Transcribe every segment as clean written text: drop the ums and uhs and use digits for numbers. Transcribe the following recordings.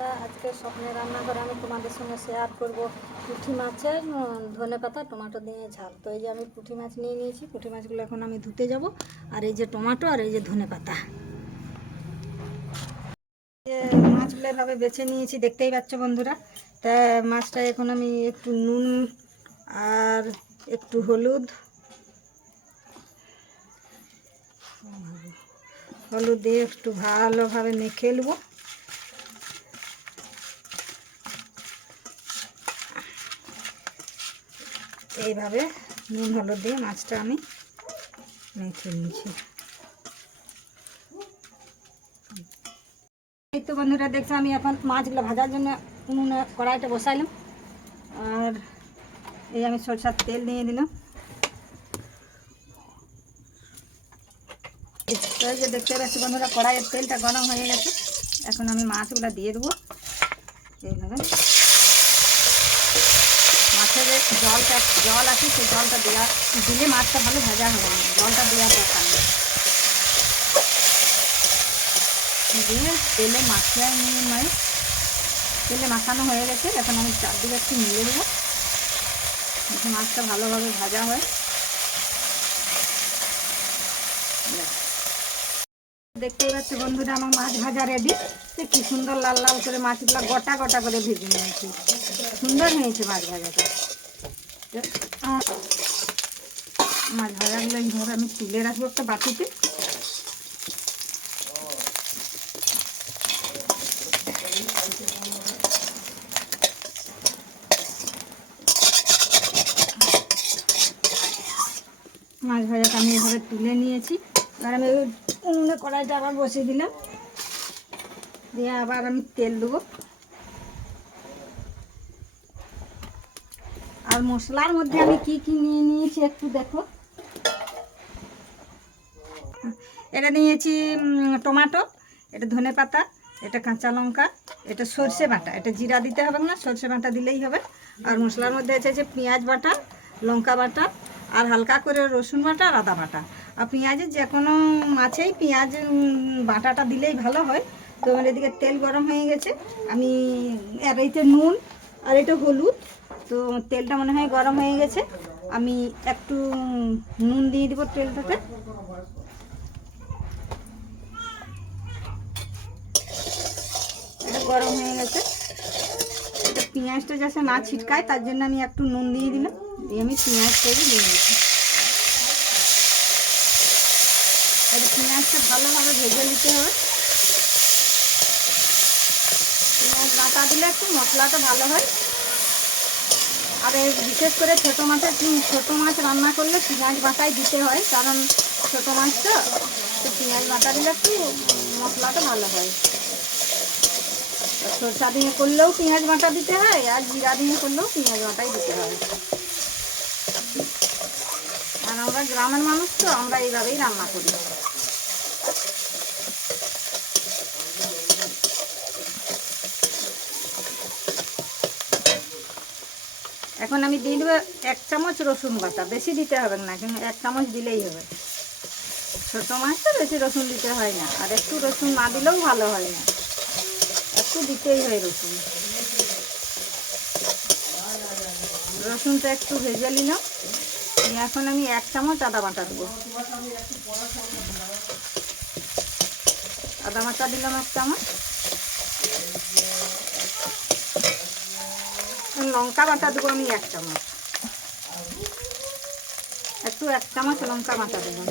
আজকে স্বপ্নের রান্নাঘরে আমি তোমাদের সঙ্গে শেয়ার করব পুঁটি মাছের ধনেপাতা টমেটো দিয়ে ঝাল। তো এই যে আমি পুঁটি মাছ নিয়ে নিয়েছি, পুঁটি মাছগুলো এখন আমি ধুতে যাব। আর এই যে টমেটো আর এই যে ধনেপাতা, মাছগুলো এভাবে বেছে নিয়েছি, দেখতেই পাচ্ছ বন্ধুরা। তা মাছটা এখন আমি একটু নুন আর একটু হলুদ দিয়ে একটু ভালোভাবে মেখে নেব। এইভাবে নুন হলুদ দিয়ে মাছটা আমি মেখে নিয়েছি। এই তো বন্ধুরা দেখছো, আমি এখন মাছগুলো ভাজার জন্য উনুনে কড়াইটা বসাইলাম। আর এই আমি সরষের তেল দিয়ে দিলাম। এই যে দেখতে পাচ্ছি বন্ধুরা, কড়াইয়ের তেলটা গরম হয়ে গেছে। এখন আমি মাছগুলো দিয়ে দেবো। এইভাবে মাছের জল আছে, সেই জলটা দিলে মাছটা ভালো ভাজা হবে না, জলটা দেওয়ার দরকার নেই। দিয়ে তেলে তেলে মাখানো হয়ে গেছে। এখন আমি চারদিকে একটু মিলে দেবো, মাছটা ভালোভাবে ভাজা হয়। দেখতেই পাচ্ছি বন্ধুরা, আমার মাছ ভাজা রেডি। সে কি সুন্দর লাল লাল করে মাছগুলো গোটা গোটা করে ভেজে নিয়েছি, সুন্দর হয়েছে মাছ ভাজাটা। মাছ ভাজাগুলো এইভাবে আমি তুলে রাখবো একটা বাটিতে। মাছ ভাজাটা আমি এভাবে তুলে নিয়েছি। এবার আমি উনুনে কড়াইটা আবার বসিয়ে দিলাম, দিয়ে আবার আমি তেল দেবো। আর মশলার মধ্যে আমি কি কি নিয়ে নিয়েছি একটু দেখো। এটা নিয়েছি টমেটো, এটা ধনেপাতা, এটা কাঁচা লঙ্কা, এটা সর্ষে বাটা। এটা জিরা দিতে হবে না, সর্ষে বাটা দিলেই হবে। আর মশলার মধ্যে আছে যে পেঁয়াজ বাটা, লঙ্কা বাটা, আর হালকা করে রসুন বাটা আর আদা বাটা। আর পেঁয়াজের যে কোনো মাছেই পেঁয়াজ বাটাটা দিলেই ভালো হয়। তো আমার এদিকে তেল গরম হয়ে গেছে, আমি আর এইটা নুন আর এটা হলুদ। তো তেলটা মনে হয় গরম হয়ে গেছে, আমি একটু নুন দিয়ে দেবো তেলটাতে। এটা গরম হয়ে গেছে। এটা পেঁয়াজটা যাতে না ছিটকায় তার জন্য আমি একটু নুন দিয়ে দিলাম, দিয়ে আমি পেঁয়াজটাকে দিয়ে দিচ্ছি। আর পেঁয়াজটা ভালোভাবে ভেজে নিতে হবে। পেঁয়াজ বাটা দিলে একটু মশলাটা ভালো হয়। আর বিশেষ করে ছোটো মাছ রান্না করলে পেঁয়াজ বাটাই দিতে হয়, কারণ ছোটো মাছ তো পেঁয়াজ বাটা দিলে একটু মশলাটা ভালো হয়। সরষা দিয়ে করলেও পেঁয়াজ বাটা দিতে হয়, আর জিরা দিয়ে করলেও পেঁয়াজ বাটাই দিতে হয়। আর আমরা গ্রামের মানুষ তো, আমরা এইভাবেই রান্না করি। এখন আমি দিয়ে দেবো 1 চামচ রসুন বাটা, বেশি দিতে হবে না, কিন্তু 1 চামচ দিলেই হবে। ছোটো মাছ তো বেশি রসুন দিতে হয় না, আর একটু রসুন না দিলেও ভালো হয় না, একটু দিতেই হয় রসুন। রসুনটা একটু ভেজে নিলাম, এখন আমি 1 চামচ আদা বাটা দেবো। আদা বাটা দিলাম 1 চামচ। লঙ্কা বাটা দেবো আমি 1 চামচ, একটু 1 চামচ লঙ্কা বাটা দিলাম।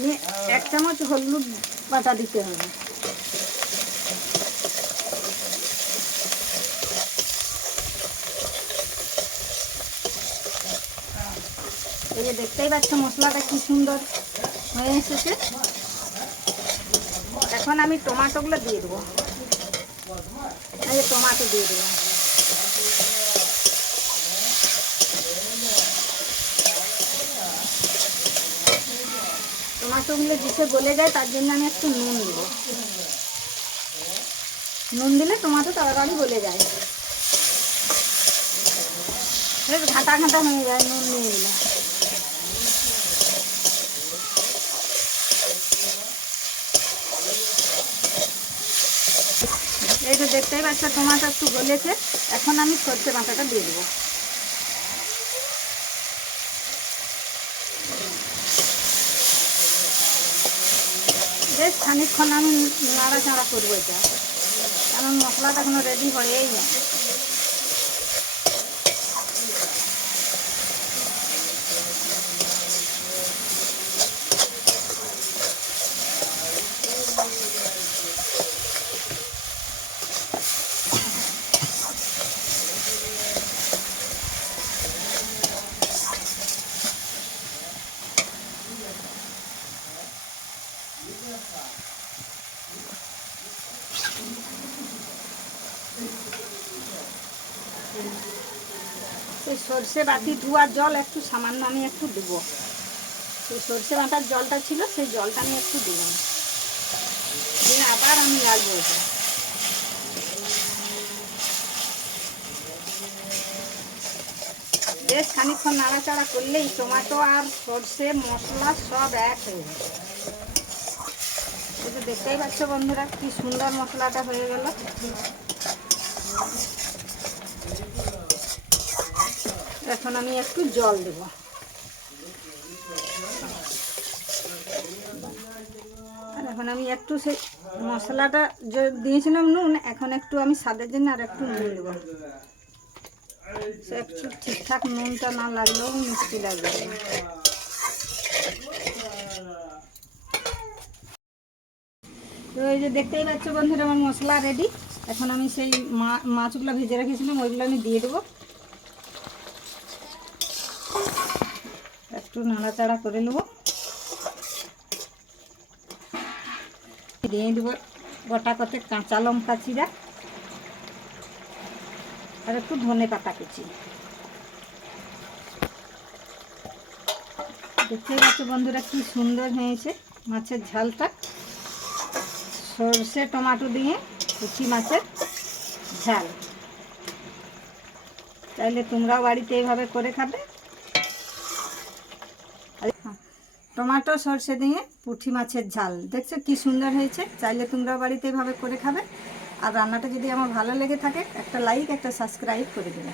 নিয়ে 1 চামচ হলুদ বাটা দিতে হবে। এই যে দেখতেই পাচ্ছ মশলাটা কি সুন্দর হয়ে এসেছে। এখন আমি টমেটোগুলো দিয়ে দেবো। এই যে টমেটো দিয়ে দেবো। টমেটোগুলো দিতে গলে যায়, তার জন্য আমি একটু নুন দেব। নুন দিলে টমেটো তাড়াতাড়ি গলে যায়, ঘাটা ঘাটা হয়ে যায় নুন দিয়ে দিলে। এই যে দেখতেই পাচ্ছ টমাটো একটু গলেছে, এখন আমি সরষে বাটাটা দিয়ে দেবো। বেশ খানিকক্ষণ আমি নাড়াচাড়া করবো এটা, কারণ মশলাটা এখনো রেডি হয়েই না। সেই সর্ষে বাটি ধোয়ার জল একটু সামান্য আমি একটু দেবো, সেই সর্ষে বাটার জলটা ছিল সেই জলটা আমি একটু দিলাম, দিয়ে আবার আমি লাগবো এটা। বেশ খানিকক্ষণ নাড়াচাড়া করলেই টমেটো আর সর্ষে মশলা সব এক হয়ে যাবে। এটা দেখতেই পাচ্ছ বন্ধুরা কি সুন্দর মশলাটা হয়ে গেল। এখন আমি একটু জল দেব, আর এখন আমি একটু সেই মশলাটা যে দিয়েছিলাম নুন, এখন একটু আমি স্বাদের জন্য আর একটু নুন দেবো। সে একটু ঠিকঠাক নুনটা না লাগলেও মিষ্টি লাগবে না। তো এই যে দেখতেই পাচ্ছ বন্ধুরা আমার মশলা রেডি। এখন আমি সেই মাছগুলো ভেজে রেখেছিলাম ওইগুলো আমি দিয়ে দেবো, একটু নাড়াচাড়া করে নেবো। দিয়ে দেবো গোটা কতে কাঁচা লঙ্কা চিরা আর একটু ধনে পাতা কুচি। দেখতেই পাচ্ছ বন্ধুরা কি সুন্দর হয়েছে মাছের ঝালটা, সর্ষে টমেটো দিয়ে পুঁটি মাছের ঝাল। চাইলে তোমরাও বাড়িতে এইভাবে করে খাবে। টমেটো সর্ষে দিয়ে পুঁটি মাছের ঝাল দেখছো কি সুন্দর হয়েছে, চাইলে তোমরাও বাড়িতে এইভাবে করে খাবে। আর রান্নাটা যদি আমার ভালো লেগে থাকে একটা লাইক একটা সাবস্ক্রাইব করে দেবে।